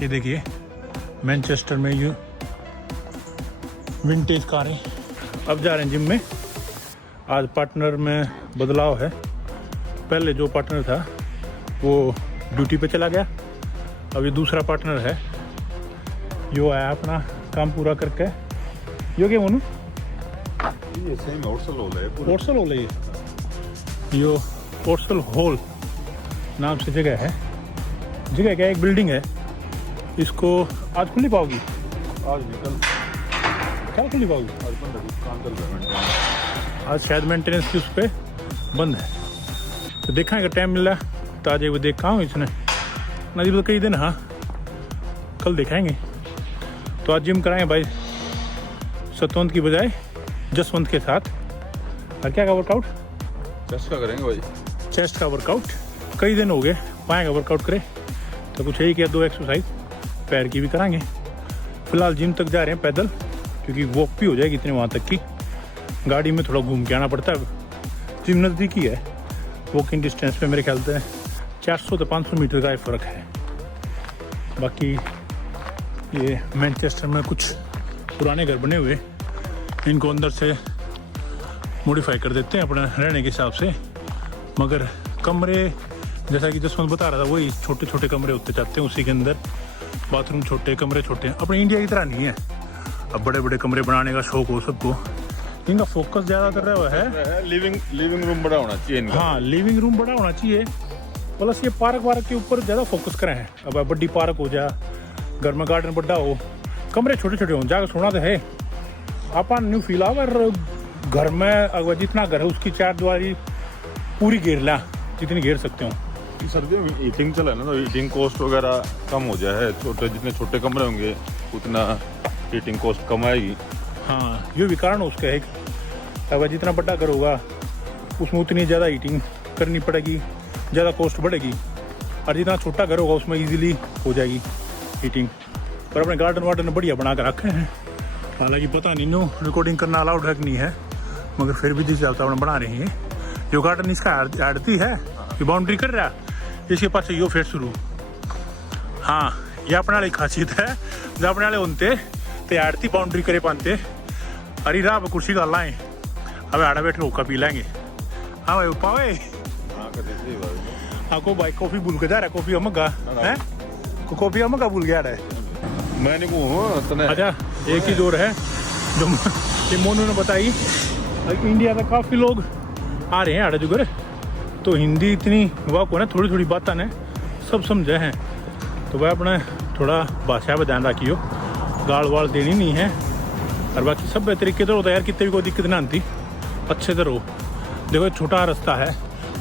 ये देखिए मैनचेस्टर में ये विंटेज कारें। अब जा रहे हैं जिम में। आज पार्टनर में बदलाव है। पहले जो पार्टनर था वो ड्यूटी पे चला गया, अब ये दूसरा पार्टनर है। यो आया अपना काम पूरा करके। यो क्या मोनू? ये सेम ओर्सल होल है पूरा। ओर्सल होल है ये। यो ओर्सल हॉल नाम से जगह है। जगह क्या, एक बिल्डिंग है। इसको आज खुल नहीं पाओगी? आज निकल क्या खुल नहीं पाओगी? आज बंद है, काम चल रहा है। आज शायद मेंटेनेंस की उस पर बंद है, तो देखा अगर टाइम मिला तो आज वो देखा हूँ इसने नजीब तो कई दिन। हाँ कल दिखाएंगे। तो आज जिम कराएंगे भाई सतवंत की बजाय जसवंत के साथ। और क्या का वर्कआउट? चेस्ट का करेंगे भाई। चेस्ट का वर्कआउट। कई दिन हो गए पाए का वर्कआउट करे, तो कुछ एक या दो एक्सरसाइज पैर की भी कराएंगे। फिलहाल जिम तक जा रहे हैं पैदल, क्योंकि वॉक भी हो जाएगी इतने वहाँ तक की। गाड़ी में थोड़ा घूम के आना पड़ता है। जिम नज़दीक ही है, वॉकिंग डिस्टेंस पे मेरे ख्याल से 400 से 500 मीटर का फ़र्क है। बाकी ये मैनचेस्टर में कुछ पुराने घर बने हुए, इनको अंदर से मॉडिफाई कर देते हैं अपने रहने के हिसाब से। मगर कमरे जैसा कि जसवंत बता रहा था वही छोटे छोटे कमरे होते जाते हैं, उसी के अंदर बाथरूम छोटे, कमरे छोटे। अपने इंडिया की तरह नहीं है अब बड़े बड़े कमरे बनाने का शौक हो सबको। इनका फोकस ज़्यादातर हुआ है लिविंग रूम बड़ा होना चाहिए इनका। हाँ लिविंग रूम बड़ा होना चाहिए। प्लस ये पार्क वार्क के ऊपर ज़्यादा फोकस करें हैं। अब बड़ी पार्क हो जा, घर में गार्डन बड़ा हो, कमरे छोटे छोटे हों। जाकर सोना तो है आपा न्यू फील आ। घर में अगर जितना घर है उसकी चार दीवारी पूरी घेर ला, जितनी घेर सकते हो। सर्दियों में हीटिंग चला है ना, तो हीटिंग कॉस्ट वगैरह कम हो जाए। छोटे जितने छोटे कमरे होंगे उतना हीटिंग कॉस्ट कम आएगी। हाँ ये भी कारण उसका है। अगर जितना बड़ा घर होगा उसमें उतनी ज़्यादा हीटिंग करनी पड़ेगी, ज़्यादा कॉस्ट बढ़ेगी। और जितना छोटा घर होगा उसमें इजीली हो जाएगी हीटिंग। पर अपने गार्डन वार्डन बढ़िया बना कर रखे हैं। हालांकि पता नहीं नो रिकॉर्डिंग करना अलाउड है कि नहीं है, मगर फिर भी जिस हिसाब से अपना बना रहे हैं। जो गार्डन इसका आड़ती है, ये बाउंड्री कर रहा है, इसके पास यो फिर शुरू। हाँ ये अपने वाली खासियत है, जो अपने वाले होते तो आड़ती बाउंड्री करे पाते। अरे राह पे कुर्सी डाल लाएं, अब आड़ा बैठे होकर पी लेंगे। हाँ भाई पावे आपको भाई कॉफी भूल के जा रहा है। कॉफी अमगा है, कॉफी अमगा भूल गया है। मैं नहीं कहूँ। अच्छा एक ही दौर है जो ये मोनू ने बताई। इंडिया में काफ़ी लोग आ रहे हैं आड़े जुगर, तो हिंदी इतनी वाक हो ना, थोड़ी थोड़ी बातें ने सब समझे हैं। तो भाई अपने थोड़ा भाषा पर ध्यान रखियो, गाड़ वाड़ देनी नहीं है। और बाकी सब तरीके से होता है यार, कितने भी कोई दिक्कत ना आती, अच्छे से रहो। देखो छोटा रास्ता है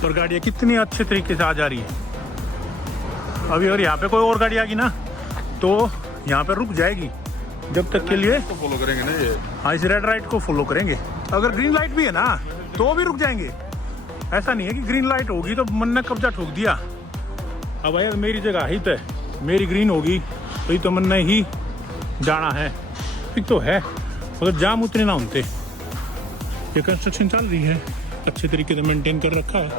और गाड़ियाँ कितनी अच्छे तरीके से आ जा रही है। अभी अगर यहाँ पे कोई और गाड़ी आ गई ना तो यहाँ पे रुक जाएगी जब तक के लिए। तो फॉलो करेंगे ना ये। हाँ इस रेड लाइट को फॉलो करेंगे। अगर ग्रीन लाइट भी है ना तो भी रुक जाएंगे। ऐसा नहीं है कि ग्रीन लाइट होगी तो मन ने कब्जा ठोक दिया। अब यार मेरी जगह ही तो मेरी ग्रीन होगी तो ये तो मन ने ही जाना है, ठीक तो है। मगर जाम उतने ना होते। ये कंस्ट्रक्शन चल रही है, अच्छे तरीके से मेंटेन कर रखा है।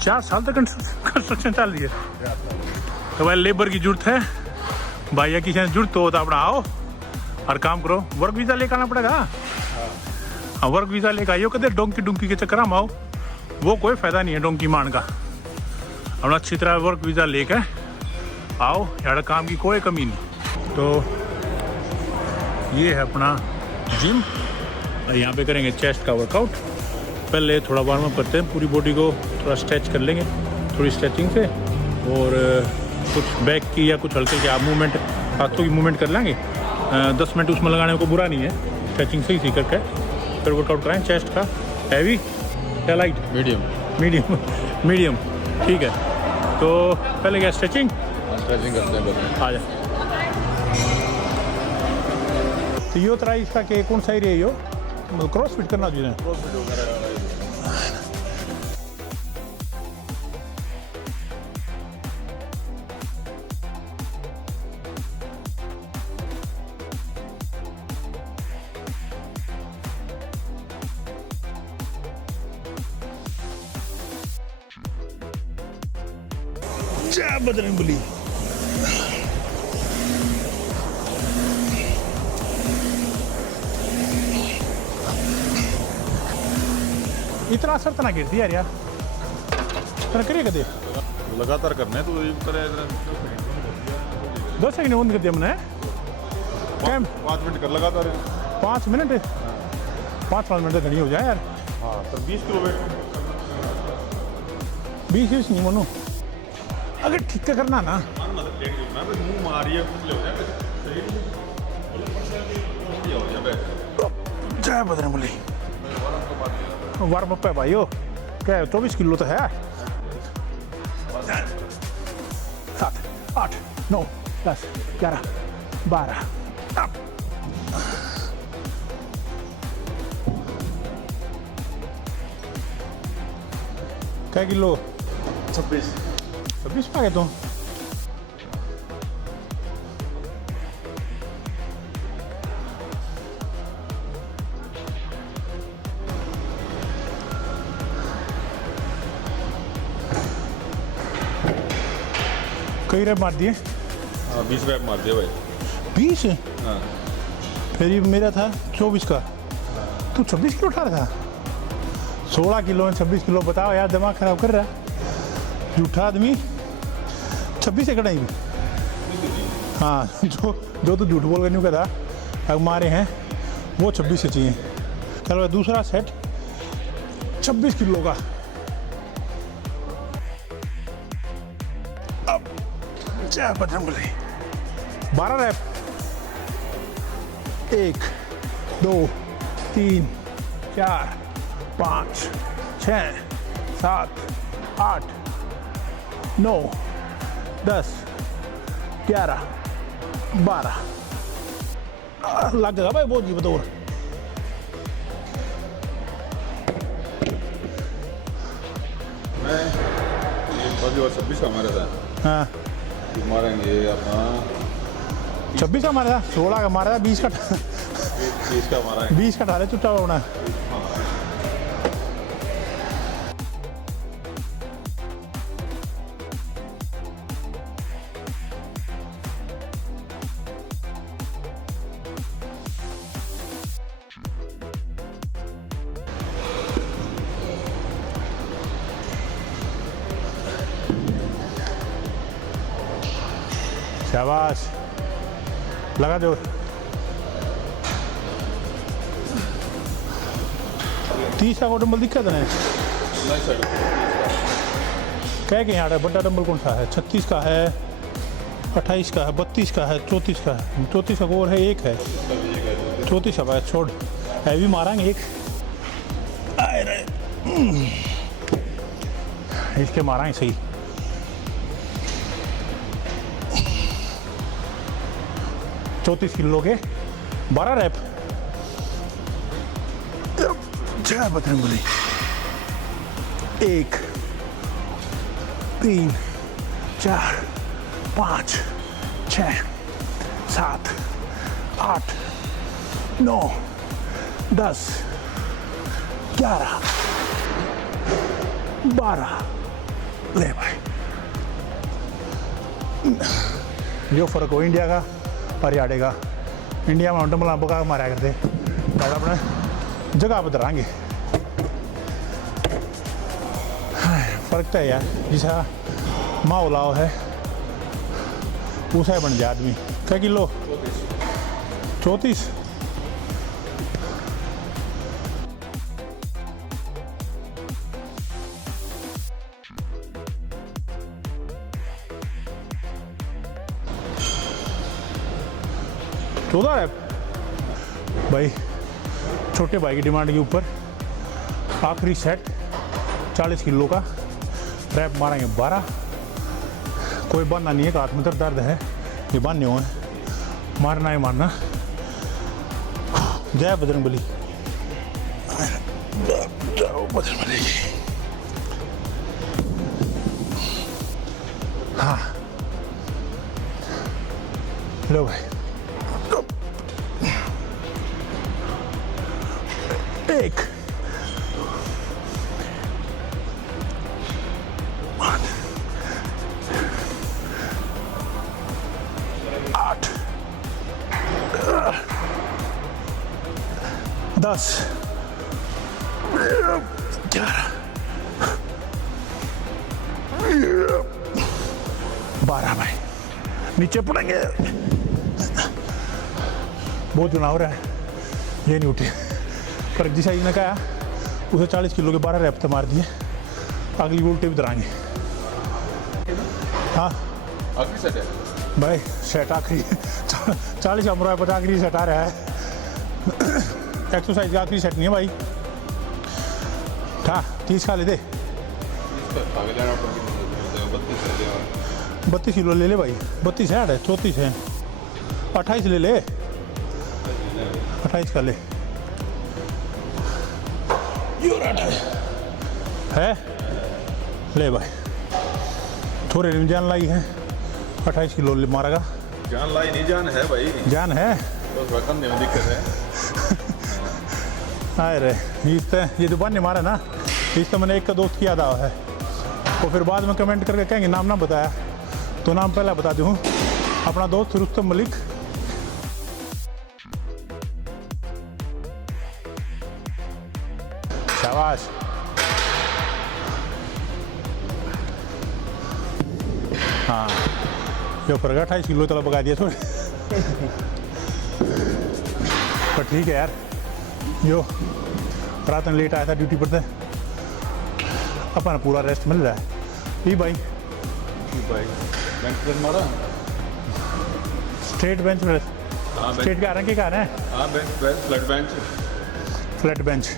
4 साल तक कंस्ट्रक्शन चल रही है। तो भाई लेबर की जरूरत है, भैया की जरूरत हो तो अपना आओ और काम करो। वर्क वीज़ा लेकर आना पड़ेगा। हाँ वर्क वीज़ा लेकर आइयो, कदे डोंकी के चक्कर में आओ, वो कोई फ़ायदा नहीं है डोंकी मान का। अपना अच्छी तरह वर्क वीज़ा लेकर आओ, यार काम की कोई कमी नहीं। तो ये है अपना जिम, और यहाँ पे करेंगे चेस्ट का वर्कआउट। पहले थोड़ा वार्म अप करते हैं, पूरी बॉडी को थोड़ा स्ट्रेच कर लेंगे थोड़ी स्ट्रेचिंग से, और कुछ बैक की या कुछ हल्के के आप मूवमेंट, हाथों की मूवमेंट कर लेंगे। 10 मिनट उसमें लगाने को बुरा नहीं है, स्ट्रेचिंग से ही करके फिर वर्कआउट कराएं। चेस्ट का हैवी या लाइट? मीडियम ठीक है। तो पहले क्या स्ट्रेचिंग करते हैं। आ जाए। तो यो तरह इसका के कौन सा एरिया यो क्रॉस फिट करना चाहिए। जय बजरंगबली। इतना असर तो ना गिरती यार तेरा करिए कदे लगातार करना है तो ये तरह 10 सेकंड बंद कर दिया मैंने कैम 5 मिनट कर लगातार 5 मिनट 5 मिनट घनी हो जाए यार हाँ तो 20 किलो वेट 20 नहीं मनो अगर ठीक करना ना मुंह मारिए जय बजरंगबली वार्म अप है भाइयों क्या 24 किलो तो है 7 8 9 10 11 12 क्या किलो 26 पा गए तुम कई रैप मार दिए हाँ 20 रैप मार दिया भाई 20 हाँ फिर ये मेरा था 24 का तू 26 किलो उठा रहा था 16 किलो में 26 किलो बताओ यार दिमाग खराब कर रहा है झूठा आदमी 26 एकड़ ही हाँ जो तो झूठ बोल कर नहीं था अब मारे हैं वो 26 से चाहिए चलो दूसरा सेट 26 किलो का अब जय बजरंगबली 12 रैप 1 2 3 4 5 6 7 8 9 10 11 12 लग गया भाई बहुत जी बतौर मैं ये 26 का हमारा था हाँ तो मारेंगे अपना 26 का मारा था 16 का मारा था 20 का 30 का मारेंगे 20 का डाले चुट्टा होना शाबाश लगा दो 30 का डंबल दिक्कत है कह के यहाँ बड़ा डंबल कौन सा है 36 का है 28 का है 32 का है 34 का है 34 का और है एक है 34 का है छोड़ हैवी मारेंगे एक आए रहे इसके मारेंगे सही चौंतीस किलो के 12 रैप जय बजरंगबली 1 3 4 5 6 7 8 9 10 11 12 ले भाई जो फर्क हो इंडिया का हरियाणा का इंडिया में डंबल बगा मारा करते अपने जगह पर धरांगे फर्क तो है यार जिसा माहौल आओ है उसा बन जाए आदमी क्या किलो 34 14 रैप भाई छोटे भाई की डिमांड के ऊपर आखिरी सेट 40 किलो का रैप मारेंगे 12 कोई बहाना नहीं है कि हाथ में दर्द है ये बहाने हुए मारना ही मारना जय बजरंगबली जाओ बजरंगबली हाँ लो भाई एक 8 10 11 नीचे पड़ेंगे। बहुत चुनाव हो रहा है, ये नहीं उठे। पर जिस ने कहा उसे 40 किलो के 12 रैप मार दिए, अगली भी उल्टे भी दराएंगे। हाँ आखिरी सेट है भाई, सेट आखिरी 40 अमरा 50 आखिरी सेट आ रहा है। एक्सरसाइज का आखिरी सेट नहीं है भाई। हाँ 30 खा ले दे, 32 किलो ले ले भाई। 32 है 34 है, 28 ले ले, 28 का ले। है ले भाई, थोड़े जान लाई है। 28 किलो ले मारेगा। जान लाई नहीं, जान है भाई, जान है तो रकम में दिक्कत है। आए रे ये दुकान ने मारा ना, इसका मैंने एक का दोस्त याद आया है। तो फिर बाद में कमेंट करके कहेंगे नाम ना बताया, तो नाम पहले बता दूँ, अपना दोस्त रुस्तम मलिक। शाबाश। हाँ यो फर्क 28 किलो तला पका दिया थोड़े। पर ठीक है यार, यो रात में लेट आया था ड्यूटी पर, से अपना पूरा रेस्ट मिल रहा है। ये भाई बेंच प्रेस मारा, स्ट्रेट बेंच प्रेस, स्ट्रेट का रहा है, क्या रहा है? हाँ बेंच प्रेस, फ्लैट बेंच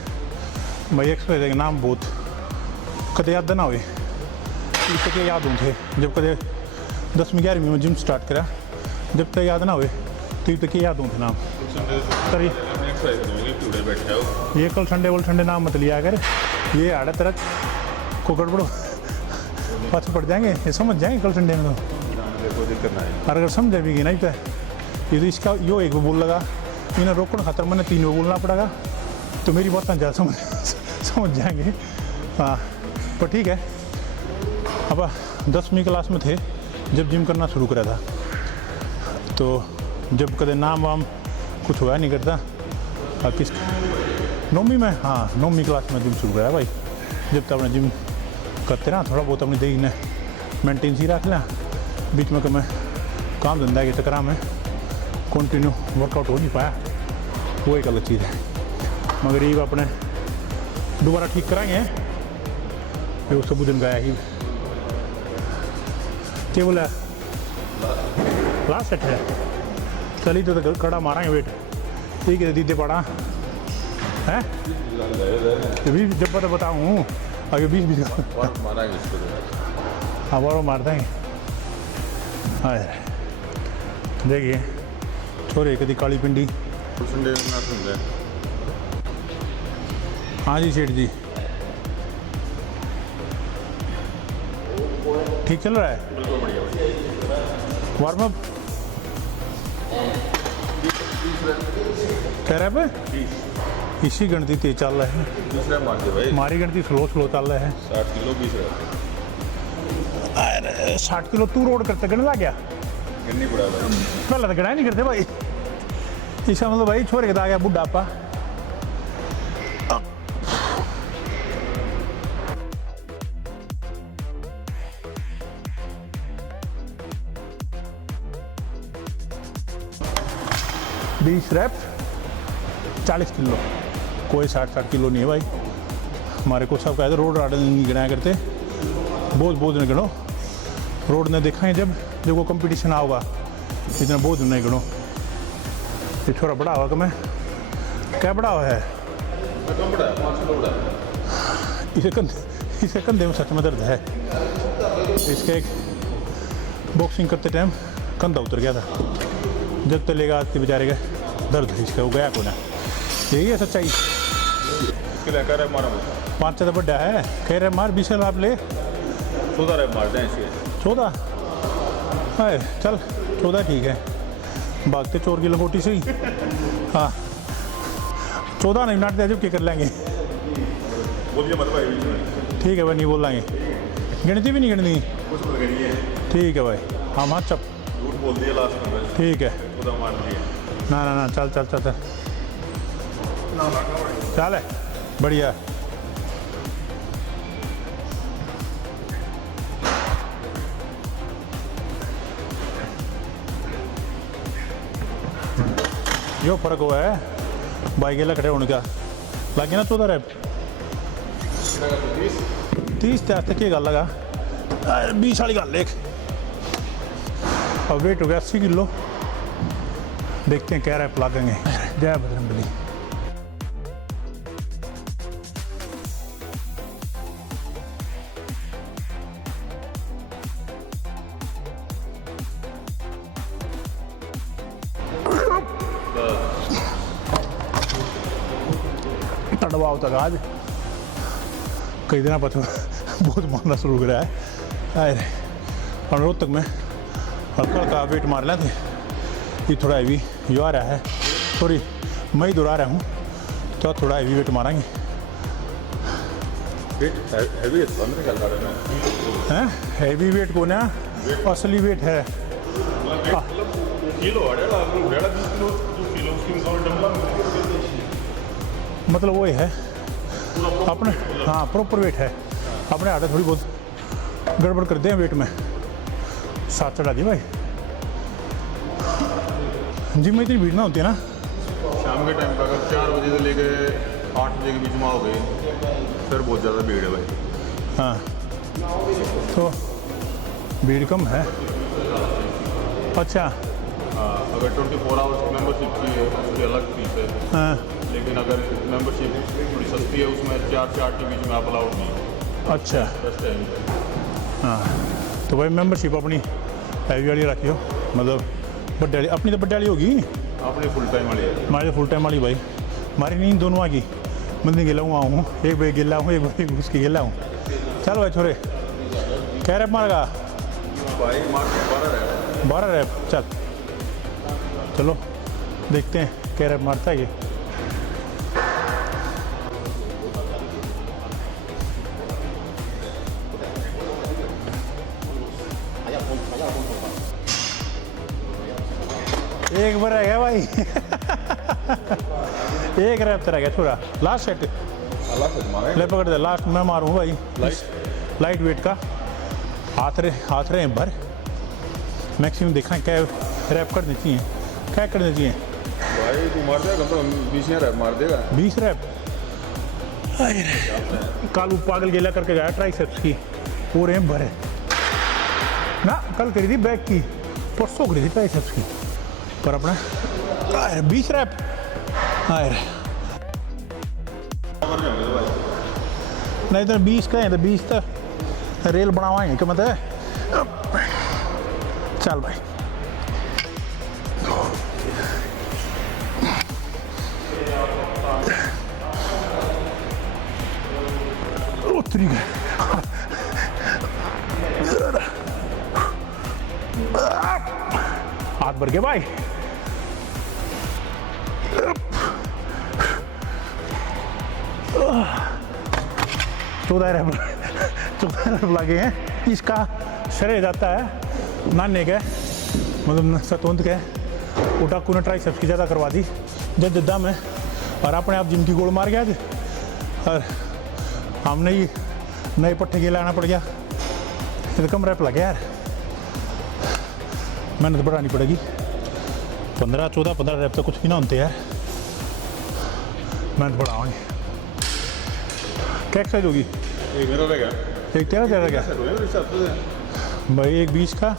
भाई। एक्सरसाइज के नाम बहुत कदे याद ना हुए, इसके याद हों थे जब कदे 10वीं 11वीं में जिम स्टार्ट करा, जब तक याद ना हुए तो तक याद हों थे नाम। ये कल संडे नाम मत लिया अगर ये आड़ा तरह को गड़बड़ो पास पड़ जाएंगे, ये समझ जाएंगे कल संडे में। तो और अगर समझे भी नहीं तो ये तो इसका यो एक बोल लगा, इन्हें रोकने खातर मैंने 3 बोलना पड़ेगा, तो मेरी बात ज़्यादा समझ जाएंगे। हाँ पर ठीक है। अब 10वीं क्लास में थे जब जिम करना शुरू करा था, तो जब कदे नाम वाम कुछ हुआ नहीं करता। अब किस 9वीं में, हाँ 9वीं क्लास में जिम शुरू करा भाई। जब तक अपना जिम करते ना, थोड़ा बहुत अपनी देही ने मेंटेन ही रख लें, बीच में मैं काम धंधा के चक्कर में कंटिन्यू वर्कआउट हो नहीं पाया, वो एक अलग चीज़ है। मगर ये अपने दोबारा ठीक कराएंगे। ये सब दिन गाया ही क्या बोला, लास्ट सेट है। चली तो कड़ा मारेंगे वेट, ठीक है दीदे पड़ा है अभी जब पता बताऊँ अभी 20 मारेंगे इसको, हाँ बार मार देंगे। हाँ देखिए छोरे कदी काली पिंडी। हाँ जी सेठ जी, ठीक चल रहा है वार्म अप कह रहे पे इसी गणती तेज चल रहा है, हमारी गणती स्लो चल रहा है। 60 किलो 20 अरे 60 किलो तू रोड करते गण ला गया, गिननी पड़ा भाई, पहले तो गणा नहीं करते भाई। इसका मतलब भाई छोरे के आ गया बुढ़ापा। बीस रैप 40 किलो, कोई 60 किलो नहीं है भाई। हमारे को सब कहते रोड राड नहीं गिनाया करते, बहुत नहीं गिनो। रोड ने देखा है जब वो कंपटीशन आओगा, इतना बहुत नहीं गिनो। ये थोड़ा बड़ा हुआ कि मैं क्या बड़ा हुआ है, इसे कंधे में सच में दर्द है। इसके एक बॉक्सिंग करते टाइम कंधा उतर गया था, जब तक लेगा आज बेचारे का दर्द इसका वो गया को ना। यही है सच्चाई। 5 तो बड़ा है, कह रहे मार 20 आप ले 14 रैप मारते हैं इसके। 14 है, चल 14 ठीक है, भागते चोर की लंगोटी से ही। हाँ 14 नहीं नाटते जब क्या कर लेंगे, बोलिए मत भाई, ठीक है भाई नहीं बोल लेंगे, गिनती भी नहीं गिनती, ठीक है भाई। हाँ हाँ चप झूठ बोल दिया लास्ट में, ठीक है। खुदा मान लिया। ना चल चल है बढ़िया। यो फर्क हुआ है बाइक गेला खड़े होने का लगे ना 14 रैप 30 तक की गल लगा 20 वाली गल एक अब वेट हो गया 80 किलो देखते हैं क्या रैप लगेंगे जय बजरंगबली तड़वाओ तक आज कई दिन पता बहुत मारना शुरू कर रहा है अरे और रोज तक मैं हल्का हल्का वेट मार लेते ये थोड़ा हैवी जो आ रहा है सॉरी मैं ही दौड़ा रहा हूँ तो थोड़ा हैवी वेट मारेंगे हैं हैवी वेट को ना असली वेट है मतलब वही है अपने हाँ प्रॉपर वेट है अपने आटे थोड़ी बहुत गड़बड़ करते हैं वेट में साथ चढ़ा दी भाई जिम में इतनी भीड़ ना होती है ना शाम के टाइम पर अगर 4 बजे से लेके 8 बजे के बीच में आओगे फिर बहुत ज़्यादा भीड़ है भाई हाँ तो भीड़ कम है अच्छा अगर 24 आवर्स की मेंबरशिप की है उसकी अलग फीस है हाँ लेकिन अगर मेंबरशिप थोड़ी सस्ती है उसमें 4 से 8 के बीच में आप अलाउड नहीं है अच्छा बस टाइम पे हाँ तो भाई मेंबरशिप अपनी हैवी वाली रखियो मतलब बड्डे वाली अपनी तो बड्डे वाली होगी आपने फुल टाइम वाली है हमारी फुल टाइम वाली भाई हमारी नींद दोनों आ गई मैं गिला हूँ आऊँ एक भाई गिला हूँ एक भाई उसकी गिला हूँ चल भाई छोरे क्या रैप मारेगा भाई मार्क 12 रैप चल चलो देखते हैं क्या रैप मारता है ये एक बार रह गया भाई एक रैप तो रह गया छोरा लास्ट सेट ले पकड़ दे लास्ट मैं मारूँ भाई लाइट वेट का हाथ रहे भर मैक्सिमम देखना क्या रैप करनी चाहिए क्या करनी चाहिए भाई तू मार देगा तो 20 रैप मार देगा 20 रैप कल पागल गेला करके गया ट्राइसेप्स की पूरे भरे ना कल करी थी बैक की परसों करी थी ट्राइसेप्स की पर अपना 20 रैप नहीं तो 20 का है तो 20 तो रेल बनावाएंगे क्या मतलब चल भाई उतरी गए हाथ भर गए भाई 14 रैप लगे हैं इसका श्रेय जाता है नाने के मतलब सतवंत के उटाकू ने ट्राइसेप्स की ज़्यादा करवा दी जद्दा में और अपने आप जिम की गोल मार गया और हमने ही नए पट्टे के लाना पड़ गया तो कम रैप लगे यार मेहनत बढ़ानी पड़ेगी 15 रैप तो कुछ ही ना होते यार मेहनत बढ़ावाएंगे क्या एक्सरसाइज होगी एक मेरा रह गया एक तेरा रह गया भाई एक 20 का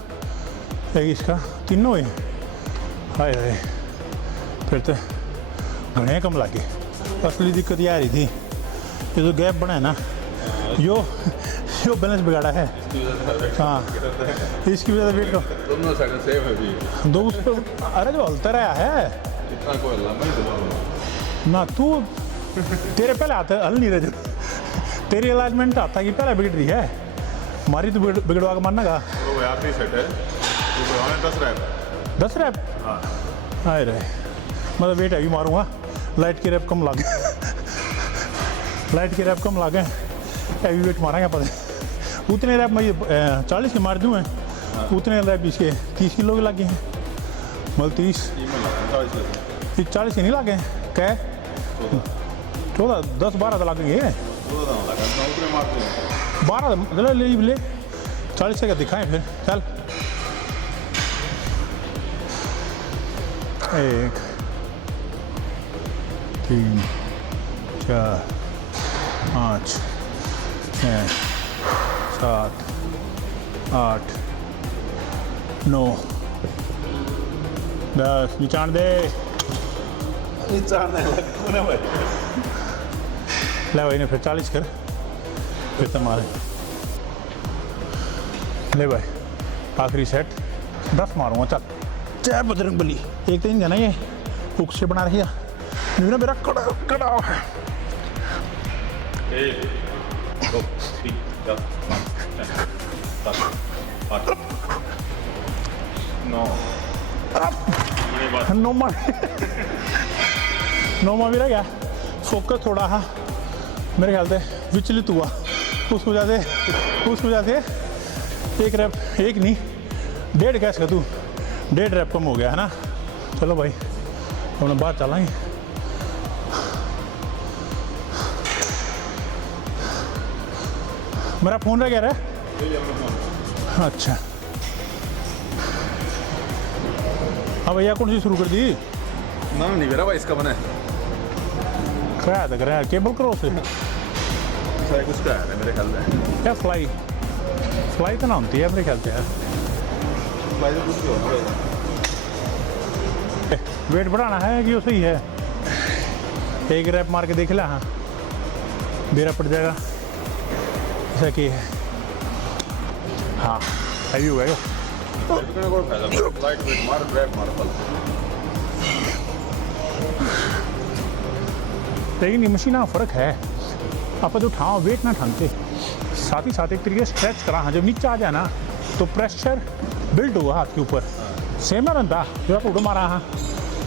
एक इसका तीनों ही हाय हाय फिर तो घने कम लगे असली दिक्कत ये आ रही थी ये जो गैप बना है ना यो बैलेंस बिगाड़ा है हाँ इसकी वजह से वेट को दोनों साइड सेम है भी दो अरे जो हलता रहा है इतना कोई लंबा ही दबाव ना तू तेरे पहले आता हल नहीं रहे तेरी अलाइनमेंट आता कि पहले बिगड़ रही है हमारी तो बिगड़वा के मानना का तो वो आखिरी सेट है तो 10 रैप 10 रैप आए रहे मतलब वेट हैवी मारूंगा लाइट की रैप कम लागे लाइट की रैप कम लागे हैवी वेट मारेंगे पता उतने रैप मैं 40 के मार दूँ उतने रैप इसके 30 किलो के लगे हैं मतलब 40 के नहीं लागे क्या 14 10-12 तो लगेंगे 12 ले 40 से क्या दिखाएं फिर चल 1 3 4 5 6 7 8 9 10 निचान दे ले भाई ने फिर 40 कर फिर तुम्हारे ले भाई आखिरी सेट 10 मारूंगा चल। जय बजरंग बली। एक दिन जाना ये हुक से बना रही है ना मेरा कड़ा कड़ा है। 1 2 3 4 5 6 7 8 9 नौमा भी रह गया। फोकस थोड़ा हाँ मेरे ख्याल से विचलित हुआ उस वजह से एक रैप एक नहीं 1.5 कैस का तू 1.5 रैप कम हो गया है ना। चलो भाई अपना बाहर चलाएंगे। मेरा फ़ोन रह गया रे। अच्छा हाँ भैया कौन सी शुरू कर दी? ना नहीं मेरा भाई इसका बना है क्या था कर केबल करो से सारा कुछ का है मेरे ख्याल में। क्या फ्लाई तो ना होती है मेरे ख्याल से यार। भाई तो कुछ होना भाई वेट बढ़ाना है कि वो सही है? एक रैप मार के देख ला। हाँ बेरा पड़ जाएगा ऐसा कि है। हाँ हैवी हो गया लाइट वेट मार ग्रैब मार पल लेकिन ये मशीन में फ़र्क है। आप जो उठाओ वेट ना ढंग से साथ ही साथ एक तरीके से स्ट्रेच करा। हाँ जब नीचे आ जाए ना तो प्रेशर बिल्ड होगा हाथ के ऊपर। सेम ना बनता जो आप उड़ो मारा। हाँ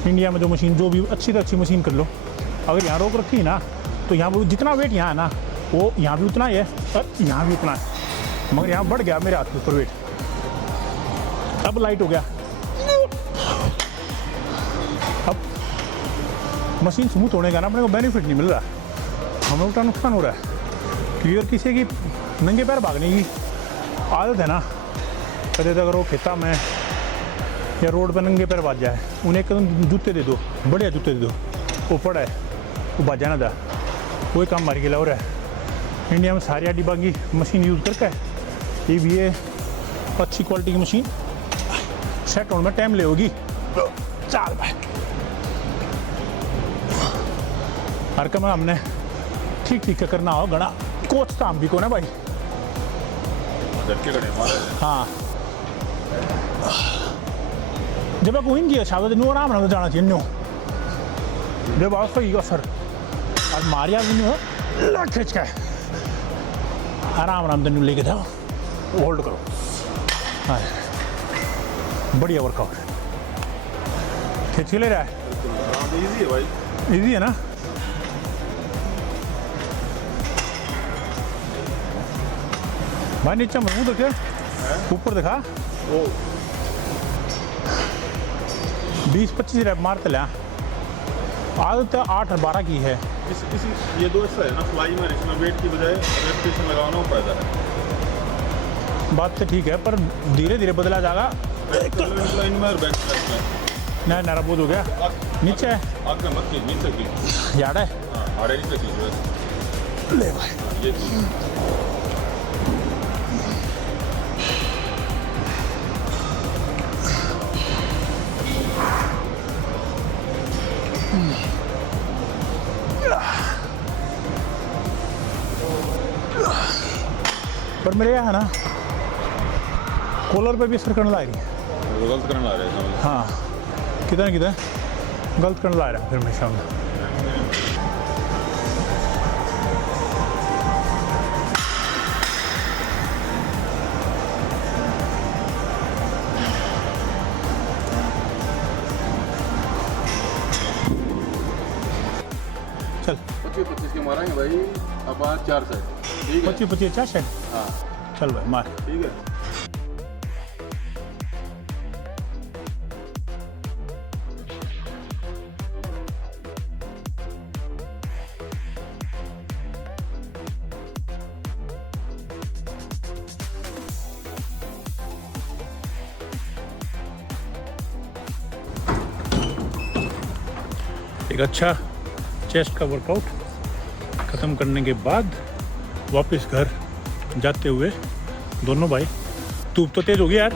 इंडिया में जो मशीन जो भी अच्छी से अच्छी मशीन कर लो अगर यहाँ रोक रखी ना तो यहाँ पर जितना वेट यहाँ है ना वो यहाँ भी उतना ही है और यहाँ भी उतना है मगर यहाँ बढ़ गया मेरे हाथ के ऊपर वेट। अब लाइट हो गया। अब मशीन स्मूथ होने का ना अपने को बेनिफिट नहीं मिल रहा हमें उल्टा नुकसान हो रहा है क्योंकि अगर किसी की नंगे पैर भागने की आदत है ना कदे अगर वो खेता में या रोड पर नंगे पैर भाग जाए उन्हें एकदम जूते दे दो बढ़िया जूते दे दो वो पड़ा है वो भाजा ना था कोई काम मार के ला हो रहा है। इंडिया में सारी आडी बागी मशीन यूज़ करके ये भी है अच्छी क्वालिटी की मशीन सेट होने में टाइम ले होगी। चल भाई हर कम हमने ठीक ठीक करना हो गणा कोच तो हम भी को ना भाई। हाँ जब आप वहीं किया शायद नो आराम ना जाना चाहिए नो जब आप सही सर और मारिया भी नहीं खींच के आराम आराम तेन लेके जाओ होल्ड करो। हाँ बढ़िया वर्कआउट खींच के ले रहा है। इजी है भाई इजी है ना। भाई नीचे मुँह देखे ऊपर दिखा वो 20-25 रैप मारते लिया आदत 8 और 12 की है। इसी ये दो ऐसा है ना फ्लाई में इसमें वेट की बजाय रेपिटेशन लगाना वो फायदा है। बात तो ठीक है पर धीरे धीरे बदला जाएगा। लाइन में और बेंच प्रेस में नहीं नारा बोध हो गया नीचे आगे मत खींच नीचे खींच याद है हाँ आड़े नीचे खींच बस ले भाई ये चीज पर मेरे यहाँ है ना कॉलर पे भी असर करने लग रही है। गलत करने ला रहे हैं। हाँ किधर किधर गलत करने ला रहा है फिर मैं शाम में। चल 25-25 के मारेंगे भाई अब आज 4 सेट ठीक है 25-25 अच्छा सेट। हाँ चल भाई मार। ठीक है एक अच्छा चेस्ट का वर्कआउट ख़त्म करने के बाद वापस घर जाते हुए दोनों भाई, धूप तो तेज़ हो गई यार।